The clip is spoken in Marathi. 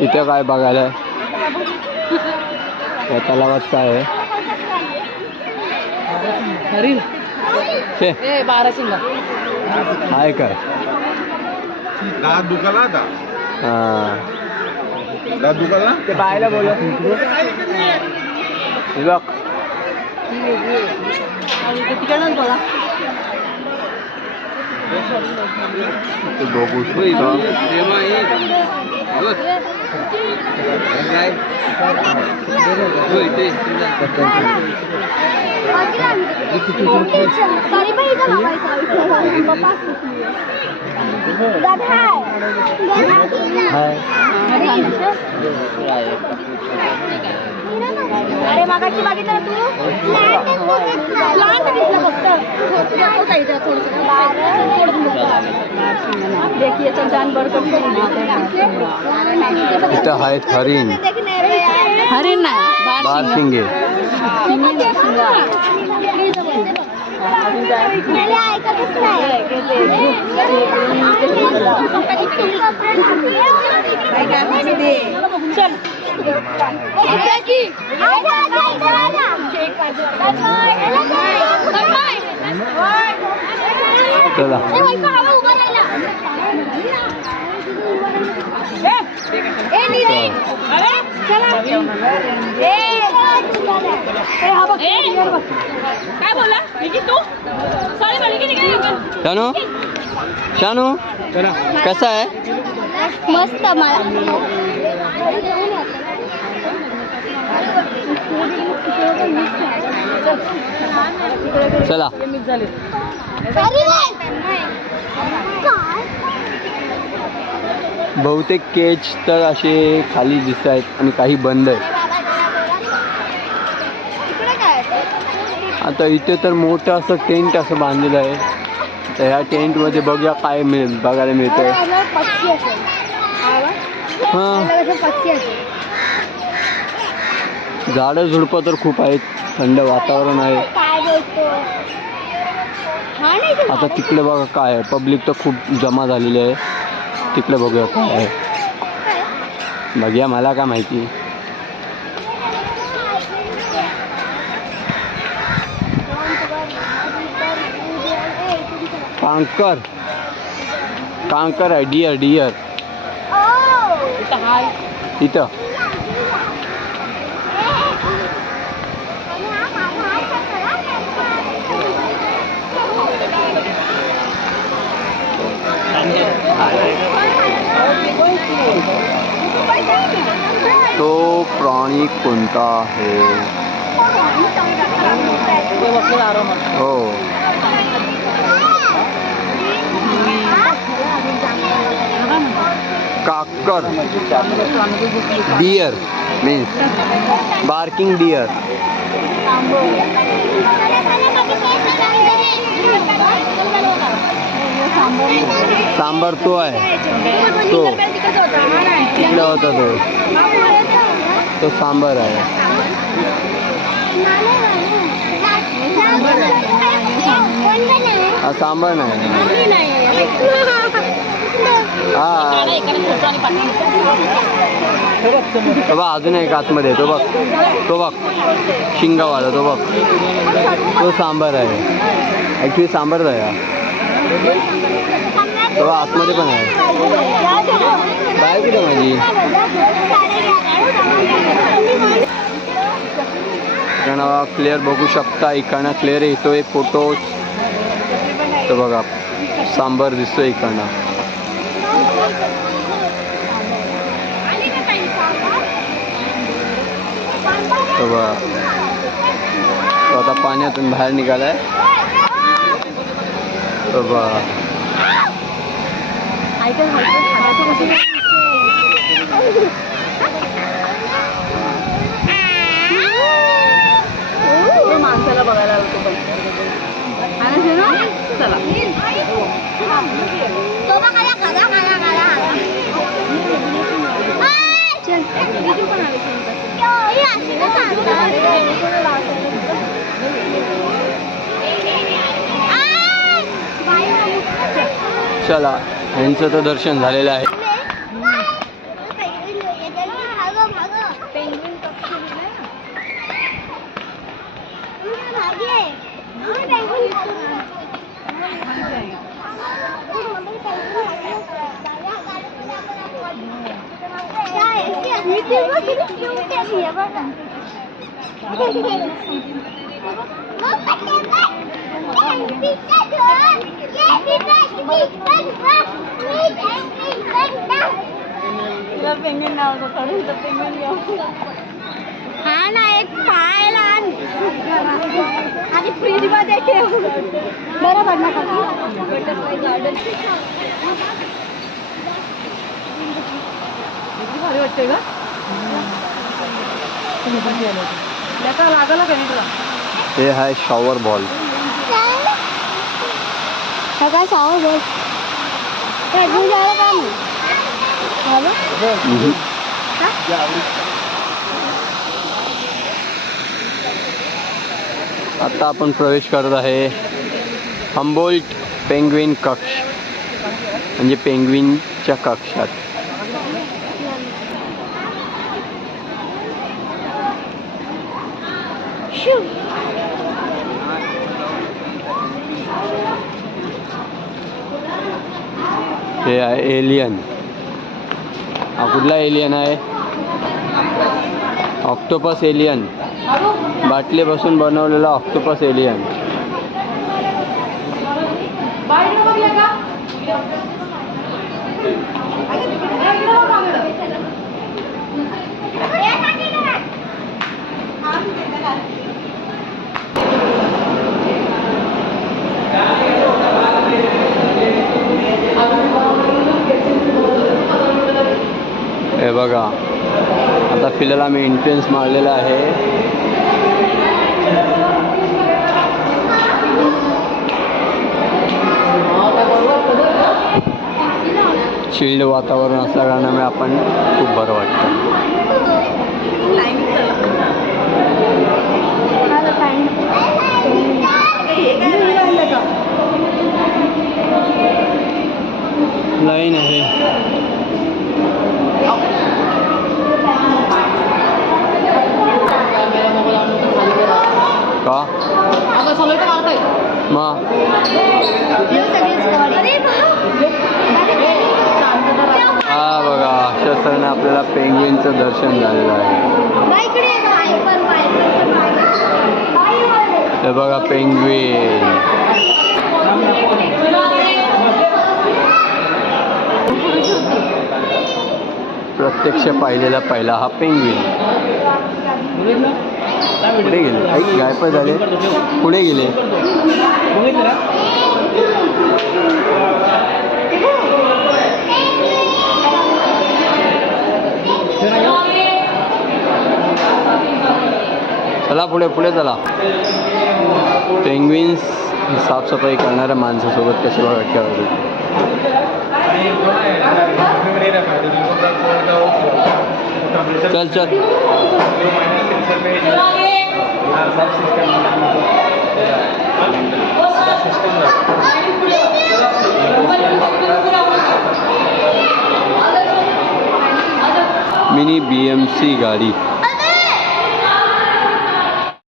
इथे काय बघायला आहे? या तलावात काय आहे? हरिण छे बाराशिंगा आहे काय? दात दुखाला आता हां दात दुखाला ते पाहायला बोल बघ तिकडनं बघा ते बघू शकतो. अरे मागाची बघितलं तू प्लांट दिसला फक्त देखिए जानवर इथं आहेत हरिण हरिण नाही बारशिंगे चला काय बोला तू सॉरी शानू शानू कसा आहे? मस्त मला चला बहुतेक केज तर असे खाली दिसत आहेत आणि काही बंद आहेत. आता इथे तर मोठं असं टेंट असं बांधलेलं आहे. तर ह्या टेंटमध्ये बघूया काय बघायला मिळतंय. हां झाडं झुडपं तर खूप आहेत. थंड वातावरण आहे. आता तिकडे बघा काय आहे. पब्लिक तर खूप जमा झालेली आहे. तिकडे बघूया काय आहे. बघूया मला काय माहिती. कांकर कांकर आहे. डिअर डिअर इथं तो प्राणी कोणता आहे? हो kakar deer means barking deer. Sambar तो आहे. तो तिकडे होता तो सांबर आहे. हा सांबर नाही. हा बघ अजून एक आतमध्ये तो बघ शिंगावाला तो बघ तो सांबर आहे. ॲक्च्युली सांबरच आहे. तो आतमध्ये पण आहे. काय कुठे माझी क्लिअर बघू शकता. इकडनं क्लिअर येतोय फोटो. तर बघा सांबर दिसतोय इकडनं. तर बघा तो आता पाण्यातून बाहेर निघालाय. तर बघा माणसाला बघायला होतो पण चला चला यांचं तर दर्शन झालेलं आहे. पेंगुइन नाव पेंगुइन हा ना एक पाहायला आणि फ्रीज मध्ये ठेव बरोबर ना बटरफ्लाय गार्डन भारी वाटते का त्याचा लागला का नाही तुला हे आहे शॉवर बॉल. सगळा शावर बोल घेऊन जायला का नाही आता आपण प्रवेश करत आहे हम्बोल्ट पेंग्विन कक्ष म्हणजे पेंग्विनच्या कक्षात. हे आहे एलियन. हा कुठला एलियन आहे? Octopus alien. बाटलीपासून बनवलेला ऑक्टोपस एलियन. हे बघा आता फिलहाल आम्ही एंट्रन्स मारलेला आहे. चिल्ड वातावरण असल्या कारणामुळे आपण खूप बरं वाटतं. लाईन आहे. का मग हा बघा अशा तऱ्हेने आपल्याला पेंग्विनचं दर्शन झालेलं आहे. हे बघा पेंग्विन. प्रत्यक्ष पाहिलेला पहिला हा पेंग्विन. पुढे गेले ऐक गायब झाले. पुढे गेले. चला पुढे पुढे चला. पेंग्विन्स साफसफाई करणाऱ्या माणसासोबत कसे बघा खेळायचे. चल चल. मिनी BMC गाडी.